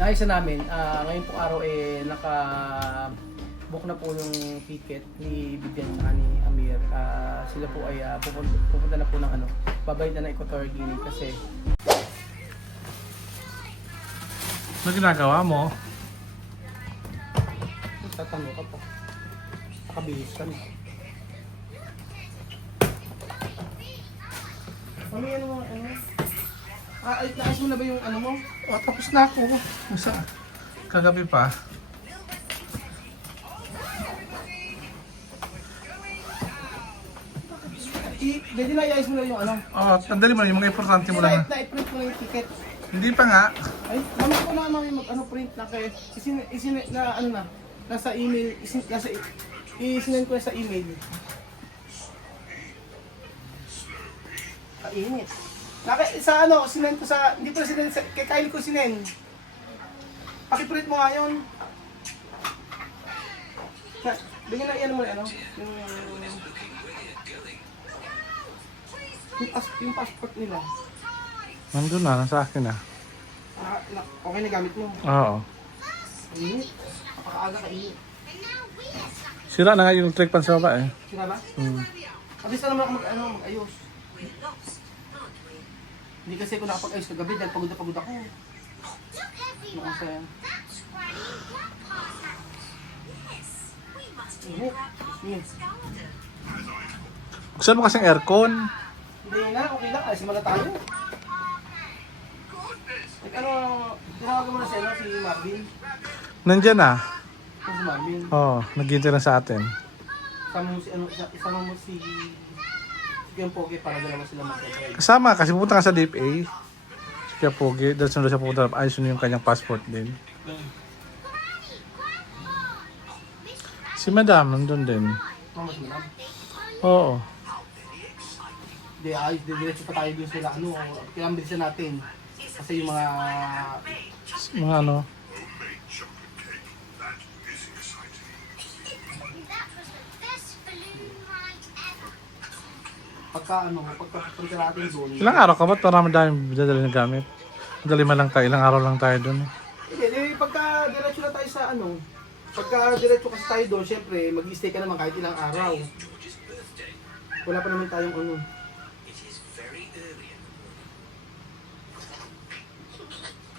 naayos na namin. Ngayon po araw naka-book na po yung ticket ni Vivian at ni Amir. Sila po ay pupunta na po ng babayad na ng Equatorial Guinea kasi... Ano ginagawa mo? Tatanong ka pa. Nakabihis ka na. Mami, naayos mo na ba yung mo? Tapos na ako. Masa? Kagabi pa. Hindi na iayos mo na yung Sandali mo, yung mga importante mo lang. Na-print mo na yung ticket. Hindi pa nga. Ay, mami ko na mami print na kay nasa email, isinend ko na sa email. Kainit. Sinend ko sa, hindi ko sinend kay Kylie ko sinend. Paki-print mo nga yun. Bigyan na iyan mo na yung passport nila. Nandun na, nasa akin na. Okay na gamit mo. Oo. Kainit. Napakaaga kainit. Sira na nga yung trick pan sa baba eh. Sira ba? Abis na naman ako mag-ayos. Hindi kasi ako nakapag-ayos kagabi dahil pagod na pagod ako. Nakasaya. Yes. Gusto mo kasing aircon? Hindi na, okay lang. Alis naman na tayo. Tinawagan mo na siya, si Marvin. Nandyan na. Si Marvin. Oo, naghihintay lang sa atin. Isama mo si Kuya Pogi para dalawa sila mag-drive. Kasama kasi pupunta ka sa DFA. Si Kuya Pogi, dahil sunod siya pupunta. Ayos yun yung kanyang passport din. Si Madam, nandun din. Mas manam. Oo. Hindi, ayos. Diretso pa tayo dun sila. Kailangan bilisan natin. Kasi yung mga... Mga ano. Pagka natin doon. Ilang araw ka ba? Para madami dadali na gamit. Madali man lang tayo. Ilang araw lang tayo doon. Hindi, pagka diretso na tayo sa pagka diretso kasi tayo doon, syempre, mag-i-stay ka naman kahit ilang araw. Wala pa naman tayong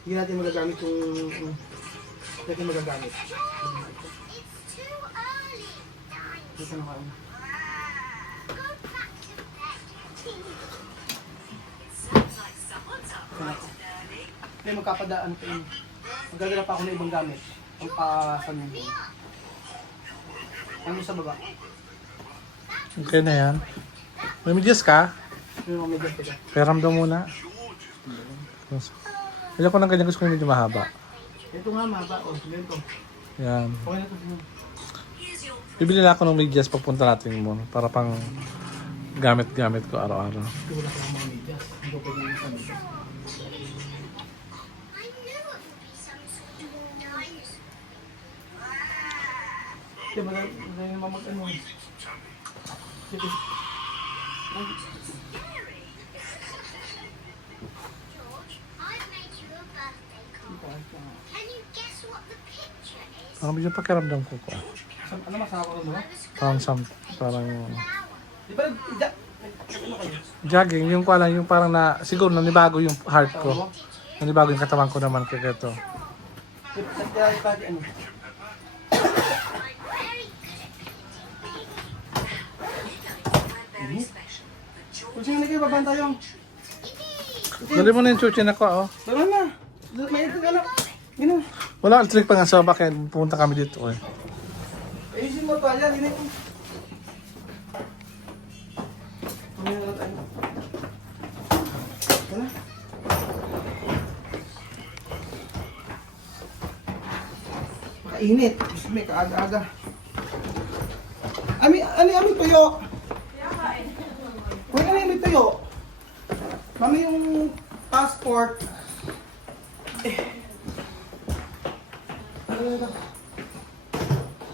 Hindi natin magagamit yung... Hindi natin magagamit. Dito na kayo. Hindi, magkapadaan ko yun. Magagala pa ako ng ibang gamit. Ang pasan yun. Ano sa baba? Okay na yan. May medyas ka? Yung mga medyo ka. Peram daw muna. Alam ko ng ganyan, gusto ko yung medyo mahaba. Ito nga mahaba. Ganito. Yan. Okay na ito. Bibili na ako ng medyas papunta natin mo. Para pang gamit-gamit ko araw-araw. Ito wala ka ng mga medyas. Hindi ko pwede yung medyas. Kaya magaling naman mag-ano. Ang medyo pakiramdam ko ko. Ano masama ko mo? Parang Di ba ano kayo? jogging, yung pala, yung parang siguro nanibago yung heart ko. Nanibago yung katawan ko naman kaya ito. Kung sino na kayo, babaan tayo. Dali mo na yung chuchin ako, oh. Tara na. May ito ka na. Gino. Wala, trick pa nga sa baba, kaya pupunta kami dito, eh. Ayusin mo pa yan. Ginay ko. Mamaya na tayo. Tara. Makainit. Gusto may kaaga-aga. Ami tuyo. Huwag ka na yung tuyo. Mami yung passport.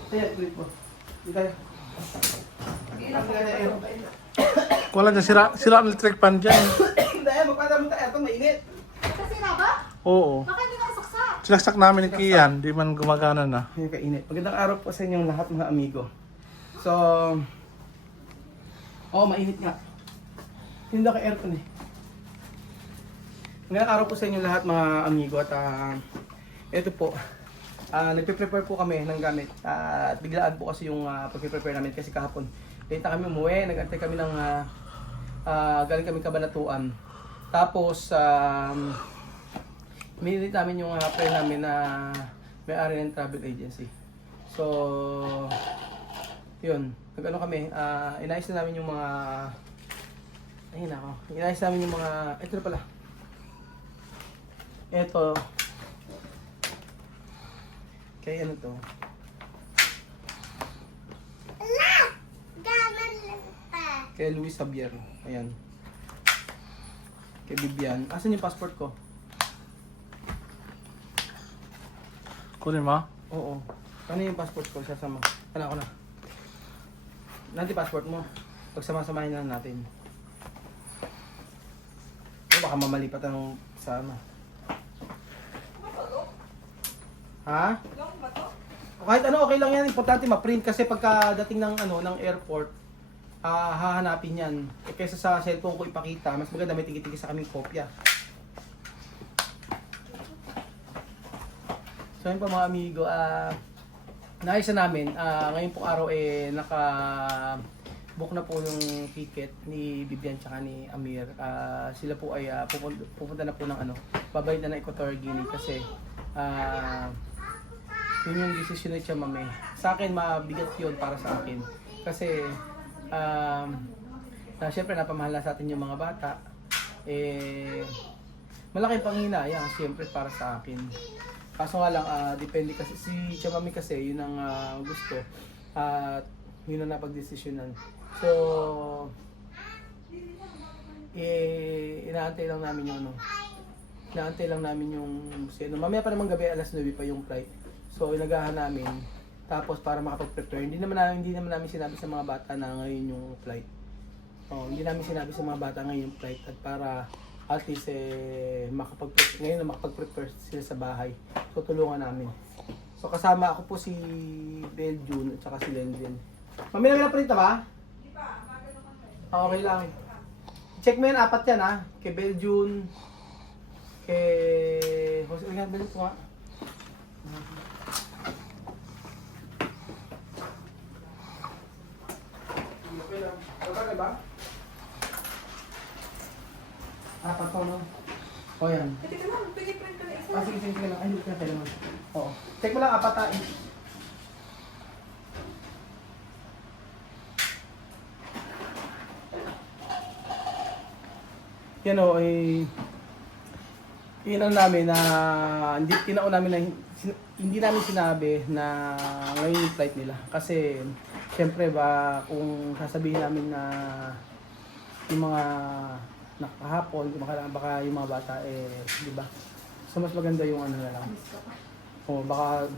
Kaya, tuloy po. Hindi tayo. Wala na, sira ang electric pan dyan. Hindi, magpapalabot tayo. Ito mainit. Kasi na ba? Oo. Baka hindi nakasaksak. Sinaksak namin ni Kian, di man gumagana na. Yung kainit. Magandang araw po sa inyong lahat mga amigo. So, mainit nga. Hindi ako aircon eh. Magandang araw po sa inyong lahat mga amigo at ito po. Nagpe-prepare po kami ng gamit. At biglaan po kasi yung pagpe-prepare namin kasi kahapon. Late na kami umuwi, nag-antay kami ng galing kami Kabanatuan. Tapos, minilit namin yung friend namin na may-ari ng travel agency. So, yun. Nag-ano kami, inayos na namin yung mga... Ayun ako. Inayos namin yung mga... Ito na pala. Ito. Kaya ano to? Kay Luis Javier. Ayan. Kay Bibian. Asan yung passport ko? Kunin mo? Oo. Ano yung passport ko? Sasama. Ano ako na? Nanti passport mo. Pagsama-samahin na natin. O baka mamalipat ang sa ano. Ha? O kahit ano, okay lang yan. Importante ma-print kasi pagkadating ng ano ng airport, hahanapin yan. Eh, kaysa sa cellphone ko ipakita, mas maganda may tigit-tigit sa kaming kopya. So yun po mga amigo, naayos na namin. Ngayon pong araw naka-book na po yung ticket ni Bibian tsaka ni Amir. Sila po ay pupunta na po ng babayad na ng Equatorial Guinea kasi yun yung decision ni Chamame. Sa akin, mabigat yun para sa akin. Kasi, syempre napamahal sa atin yung mga bata. Malaking panghinayang syempre para sa akin. Kaso nga lang, depende kasi si Chamami kasi, yun ang gusto. At yun ang napag-desisyonan. So, inaantay lang namin yung inaantay lang namin yung mamaya pa naman gabi, alas 9 pa yung flight. So, inagahan namin. Tapos para makapag-prepare, hindi naman namin sinabi sa mga bata na ngayon yung flight. Hindi namin sinabi sa mga bata ngayon yung flight at para at least ngayon na makapag-prepare sila sa bahay. So tulungan namin. So kasama ako po si Beljun at saka si Lenlen. Mami namin na print ba? Hindi pa, okay lang. Check mo yan, 4 yan ha. Kay Beljun, kay Jose Beljun po ha. Okay lang. Okay ba? 4 po, no? O yan. Hindi ka lang, piniprint ka na isa. Sige lang. Ay, hindi ka na kailangan. Oo. Check mo lang, 4 yan o, namin na hindi namin sinabi na ngayon yung flight nila. Kasi, syempre ba, kung sasabihin namin na yung mga nakahapon, baka yung mga bata di ba? So mas maganda yung na lang. O baka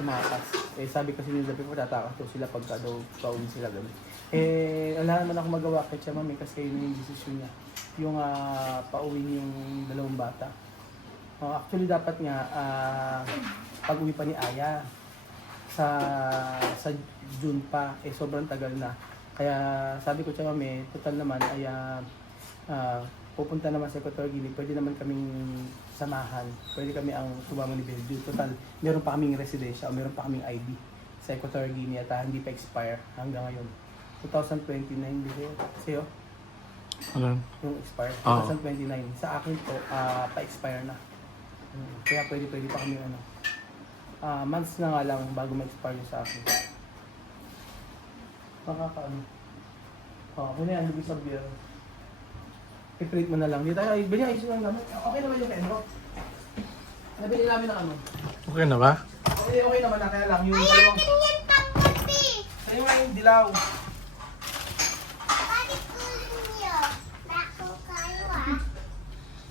tumakas. Sabi kasi nila before tatakas to sila pagka daw pauwi sila ganun. Wala naman ako magawa kay Chamami kasi yun yung decision niya. Yung pauwi yung dalawang bata. Actually dapat nga pag-uwi pa ni Aya sa June pa, sobrang tagal na. Kaya sabi ko siya Mami, total naman ay pupunta naman sa Equatorial Guinea, pwede naman kaming samahan. Pwede kami ang sumama ni Belgium. Total, meron pa kaming residensya o meron pa kaming ID sa Equatorial Guinea at hindi pa expire hanggang ngayon. 2029 bigay. Sa'yo? Ano? Yung expire. Oo. 2029. Sa akin po, pa-expire na. Kaya pwede pa kami months na nga lang bago ma-expire yung sa akin. Makakaano. Kung yan, Luis Javier. I-print mo na lang. Dito tayo, ayos lang naman. Okay naman yung pen, nabili namin ng Okay na ba? Okay naman na, kaya lang yung dalawang... Sa'yo nga yung dilaw.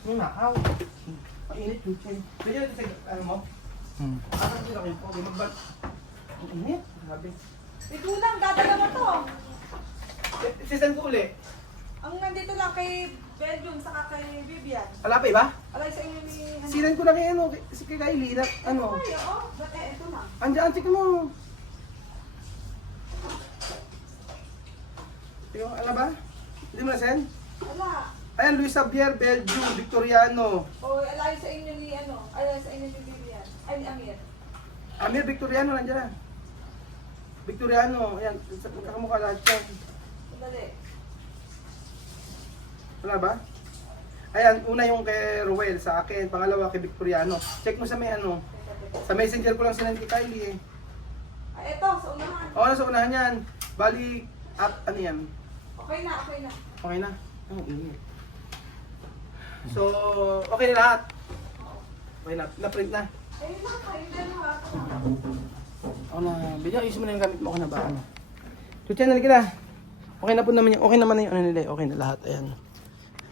Yung nakaw. Mainit yung chin. Pwede natin sa mo? Asan sila kayo po? Magbal... Ang init. Sabi. Ito lang, dadala mo to. Sisend ko uli. Ang nandito lang kay Belgium, saka kay Vivian. Wala pa iba? Alay sa inyo ni... Sinan ko na kay ano, si kay Kylie, na, ano. Ay, oo. Ba't ito na? Andiyan, check mo. Yung, ano ba? Hindi mo na-send? Wala. Ayan, Luis Xavier, Belgium, Victoriano. O, alay sa inyo ni ano? Alay sa inyo ni Vivian. Ay, ni Amir. Amir Victoriano, nandiyan na. Victoriano, ayan, kakamukha lahat yan. Dali. Wala ba? Ayan, una yung kay Ruel sa akin, pangalawa kay Victoriano. Check mo sa may ano, sa messenger ko lang sinend kay Kylie eh. Ay, ito, sa unahan. Oo, nasa unahan yan. Bali, at ano yan? Okay na, okay na. Okay na? Ang init. So, okay na lahat? Okay na, na-print na. Ayun na, ayun na lahat. Ako na, bigyan, ayusin mo na yung gamit mo. Okay na ba? Ano? Chuchen, halika na. Okay na po naman yung, okay naman na yung ano nila. Okay na lahat, ayan.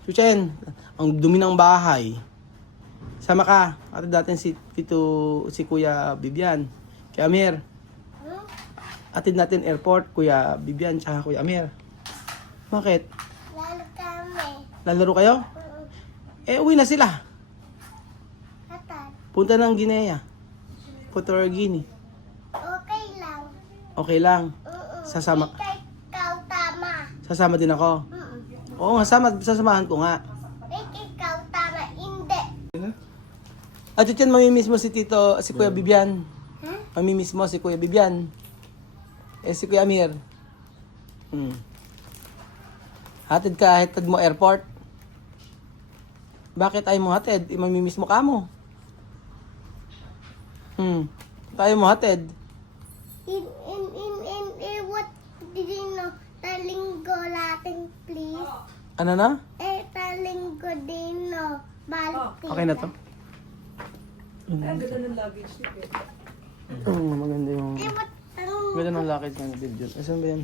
Chuchen, ang dumi ng bahay. Sama ka. Atid natin si Kuya Bibian. Kay Amir. Atid natin airport, Kuya Bibian, tsaka Kuya Amir. Bakit? Lalo kami. Lalaro kayo? Eh, uwi na sila. Atan. Punta ng Guinea. Equatorial Guinea. Okay lang. Okay lang. Sasama, Ikaw tama. sasama din ako. Oo nga, sasamahan ko nga. Ikaw tama. Hindi. At yun, mamimiss mo si Kuya Bibian. Mamimiss mo si Kuya Bibian. Eh, si Kuya Amir. Hatid ka, hatid mo airport. Bakit ayaw mo hatid? Mamimiss mo ka mo. Ayaw mo hatid. In what did you know? Talinggo Latin, please. Ano na? Talinggo din, no. Balti. Okay na to? Ay, ang ganda ng luggage ni Beth. Maganda yung... What? Ganda ng luggage ng video. Asan ba yan?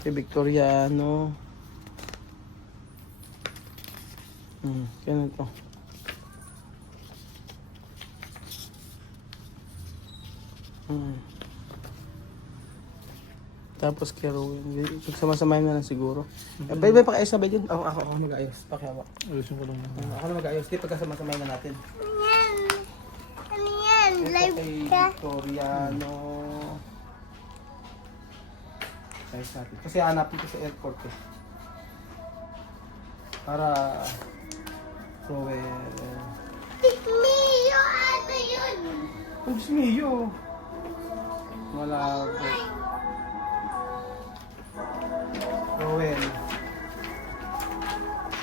Kay Victoriano. Kaya to. Tapos kay Rowan. Pagsama-samahin na lang siguro. Bye-bye, pakiayos na ba dyan? Ako mag-ayos. Pakiawa. Ayusin ko lang. Ako na mag-ayos. Di pagkasama-samahin na natin. Yan. Ano yan? Ito Live kay ka? Victoriano. Ayos natin. Kasi hanapin ko sa airport eh. Para... Rowan. Tikmiyo, ano yun? Oh, Diyos mio. Wala po. Rowan.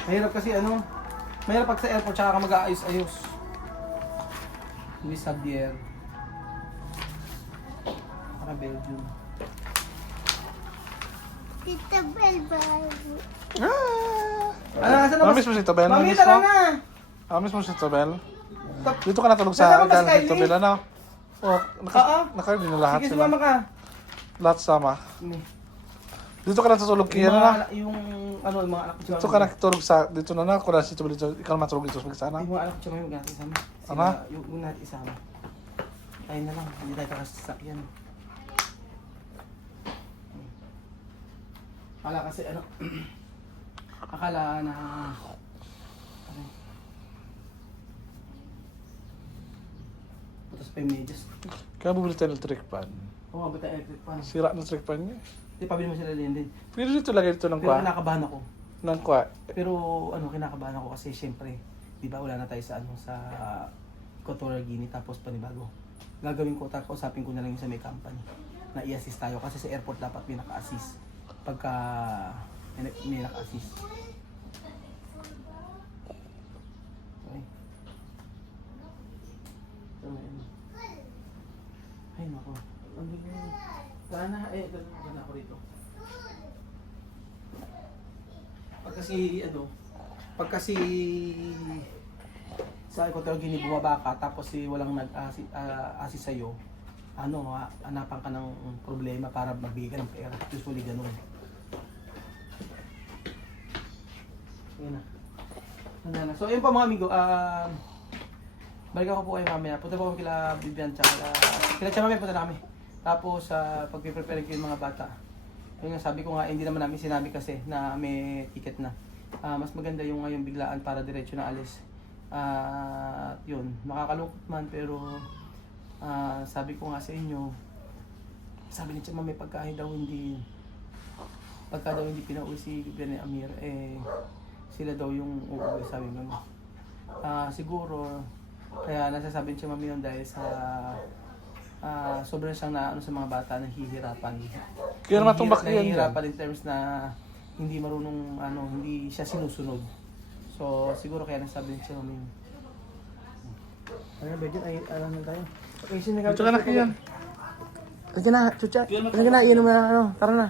Mahirap kasi ano, mahirap pag sa airport tsaka ka mag-aayos-ayos. Luis Xavier. Para Belgium. Tita Belbal. Ano, saan na Mamiss mo si Tobel? Mami, Mamiss tara mo? na! Miss mo si Tobel? Tap- Dito ka natulog Kasama sa ba si galing Kylie? Tobel, ano? Oh, Oo. naka-ready na lahat Sige, sila. sumama ka. Lahat sama. Dito ka natutulog kaya na. Yung ano, yung mga anak ko. Dito ka natutulog sa, dito na na, kung nasa si Tobel dito, ikaw na matulog dito sa sana. Yung mga anak ko tsaka yung natin isama. Ano? Yung natin isama. Tayo na lang, hindi tayo kakasasakyan. Akala kasi ano, akala na, ano, putas pa yung medyas. Kaya bumili tayo ng electric fan. Oo, nga ba tayo electric fan? Sira ng electric fan niya. Hindi, pabili mo sila din. Pero dito lagay dito ng Pero kwa. kinakabahan ako. Ng kwa. Pero ano, kinakabahan ako kasi syempre, di ba wala na tayo sa ano, sa Equatorial Guinea tapos panibago. Gagawin ko, usapin ko na lang yung sa may company na i-assist tayo kasi sa airport dapat may naka-assist. Pagka may naka-assist. Okay. Ay, nako. Ang bigay. Sana, gano'n ako rito. Pag kasi sa Equatorial Guinea bumaba ka tapos walang nag-assist sa'yo, hanapan ka ng problema para magbigay ka ng pera. Usually ganun. Yan na. So ayun pa mga amigo, balik ako po kayo mamaya. Punta po kami kila Vivian tsaka kila mamaya punta namin. Tapos pag-prepare ko yung mga bata. Yung sabi ko nga, hindi naman namin sinabi kasi na may ticket na. Mas maganda yung ngayon biglaan para diretso na alis. Yun, nakakalungkot man pero sabi ko nga sa inyo, sabi ni Tia Mami pagka daw hindi pinauwi si Bibian ni Amir, sila daw yung uuwi, sabi mo. Siguro, kaya nasasabi ni Tia Mami yun dahil sa sobrang siyang naano sa mga bata, nahihirapan. Kaya naman itong bakyan dyan. Nahihirapan in terms na hindi marunong, hindi siya sinusunod. So, siguro kaya nasabi ni Tia Mami yun. Ano ba dyan? Alam na tayo. Okay, Ito ka na, Kian. Sige na, chucha. Sige na, inom na, tara na.